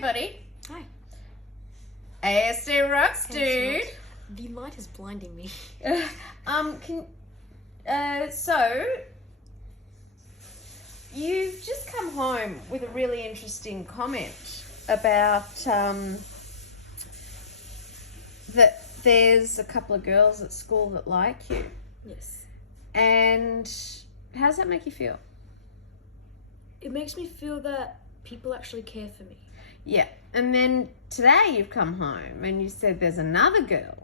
buddy. Hi. ASD Rocks, dude. Thanks, Rod. The light is blinding me. So you've just come home with a really interesting comment about that there's a couple of girls at school that like you. Yes. And how does that make you feel? It makes me feel that people actually care for me. Yeah. And then today you've come home and you said there's another girl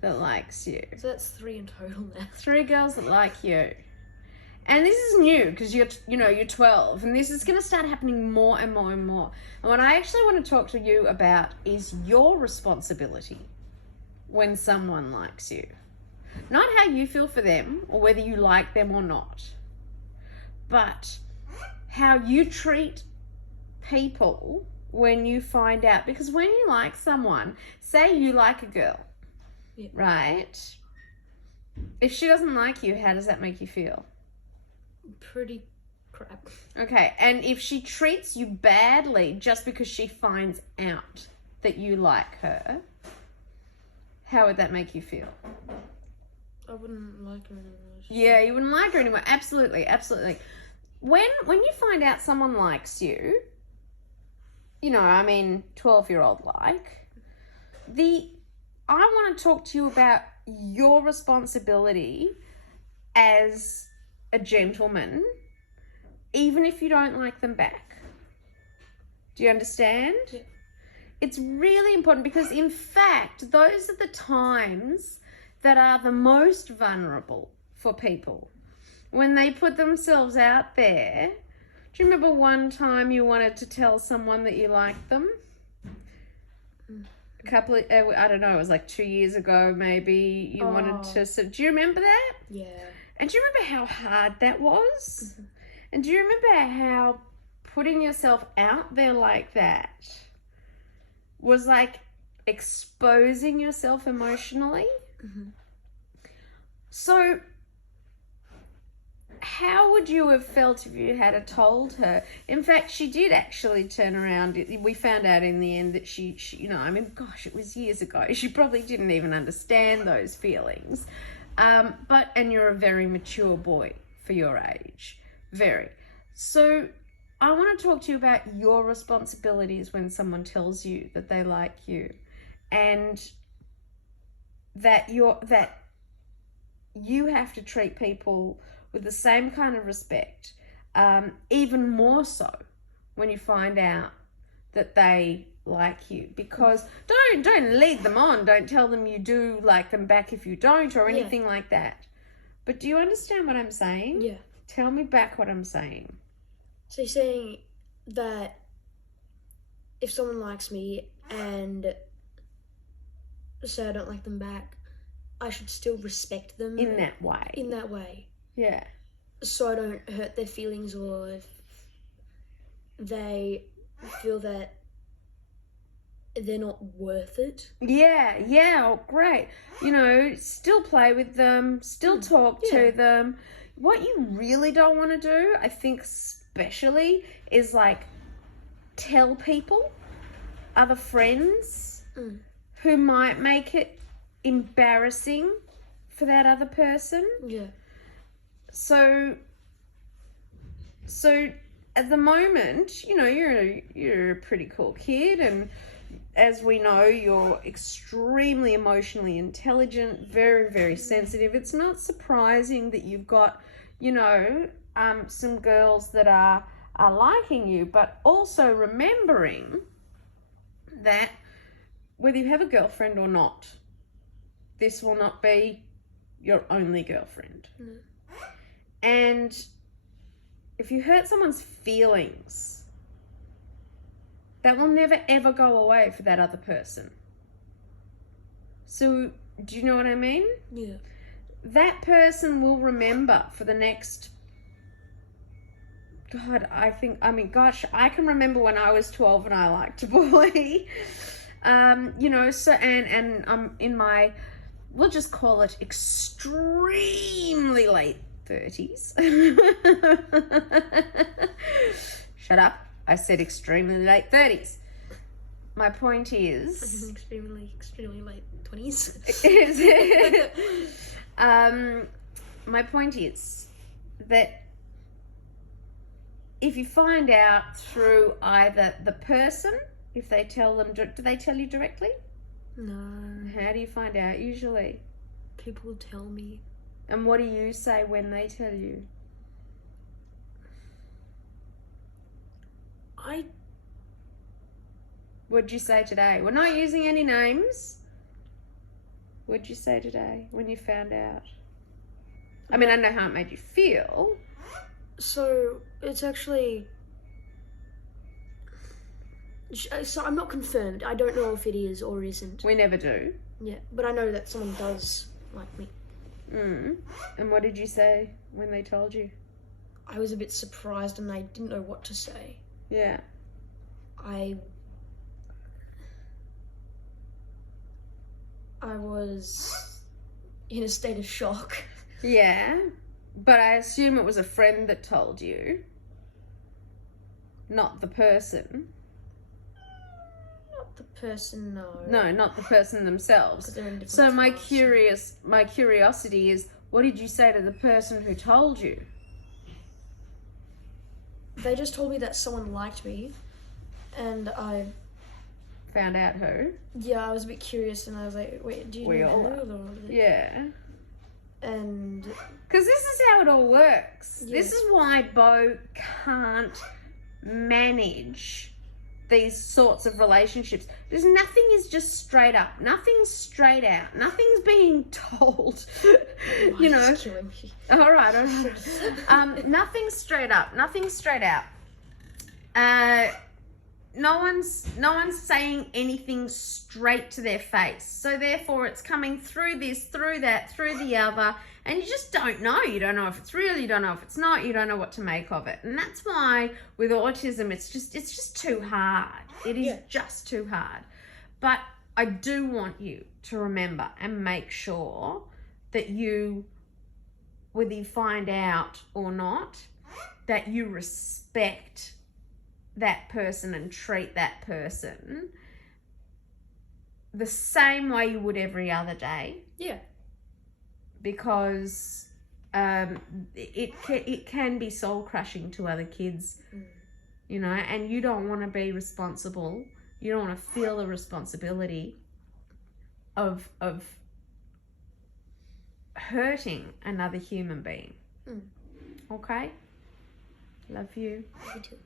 that likes you. So that's 3 in total now. 3 girls that like you. And this is new because you're 12, and this is going to start happening more and more and more. And what I actually want to talk to you about is your responsibility when someone likes you. Not how you feel for them or whether you like them or not, but how you treat people when you find out. Because when you like someone, say you like a girl, right? If she doesn't like you, how does that make you feel? Pretty crap. Okay, and if she treats you badly just because she finds out that you like her, how would that make you feel? I wouldn't like her anymore. Yeah, you wouldn't like her anymore. Absolutely, absolutely. When you find out someone likes you, 12-year-old like, I want to talk to you about your responsibility as a gentleman, even if you don't like them back. Do you understand? Yeah. It's really important because, in fact, those are the times that are the most vulnerable for people. When they put themselves out there. Do you remember one time you wanted to tell someone that you liked them? It was like 2 years ago maybe. You wanted to, do you remember that? Yeah. And do you remember how hard that was? Mm-hmm. And do you remember how putting yourself out there like that was like exposing yourself emotionally? Mm-hmm. So how would you have felt if you had told her? In fact, she did actually turn around. We found out in the end that she it was years ago. She probably didn't even understand those feelings. And you're a very mature boy for your age. Very. So I want to talk to you about your responsibilities when someone tells you that they like you, and that you have to treat people with the same kind of respect, even more so when you find out that they like you. Because don't lead them on. Don't tell them you do like them back if you don't, or anything like that. But do you understand what I'm saying? Yeah. Tell me back what I'm saying. So you're saying that if someone likes me and say I don't like them back, I should still respect them in that way. Yeah. So I don't hurt their feelings, or if they feel that they're not worth it. Yeah, great. Still play with them, still talk to them. What you really don't want to do, I think especially, is like tell people, other friends, who might make it embarrassing for that other person. Yeah. So at the moment, you're a pretty cool kid, and as we know, you're extremely emotionally intelligent, very, very sensitive. It's not surprising that you've got, some girls that are liking you, but also remembering that whether you have a girlfriend or not, this will not be your only girlfriend. No. And if you hurt someone's feelings, that will never ever go away for that other person. So, do you know what I mean? Yeah. That person will remember for the next... I can remember when I was 12 and I liked a boy. And I'm in my, we'll just call it extremely late 30s. Shut up. I said extremely late 30s. my point is, extremely late 20s. my point is that if you find out through either the person, if they tell them, do they tell you directly? No. How do you find out usually? People tell me. And what do you say when they tell you? What'd you say today? We're not using any names. What'd you say today when you found out? I mean, I know how it made you feel. So, it's actually... So, I'm not confirmed. I don't know if it is or isn't. We never do. Yeah, but I know that someone does like me. And what did you say when they told you? I was a bit surprised and I didn't know what to say. Yeah. I was in a state of shock. Yeah, but I assume it was a friend that told you, not the person. Not the person, no. No, not the person themselves. 'Cause they're in different So my class. curiosity is, what did you say to the person who told you? They just told me that someone liked me, and I Found out who? was a bit curious, and I was like, wait, do you We know all who? Yeah. And Because this is how it all works. Yeah. This is why Bo can't manage these sorts of relationships. Because nothing is just straight up. Nothing's straight out. Nothing's being told. You know. It's killing me. All right. Nothing's straight up. Nothing's straight out. No one's saying anything straight to their face. So therefore it's coming through this, through that, through the other, and you just don't know. You don't know if it's real, you don't know if it's not, you don't know what to make of it. And that's why with autism it's just too hard. It is just too hard. But I do want you to remember and make sure that you, whether you find out or not, that you respect that person and treat that person the same way you would every other day. Yeah. Because it can be soul crushing to other kids, you know, and you don't want to be responsible. You don't want to feel the responsibility of hurting another human being. Okay? Love you. Me too.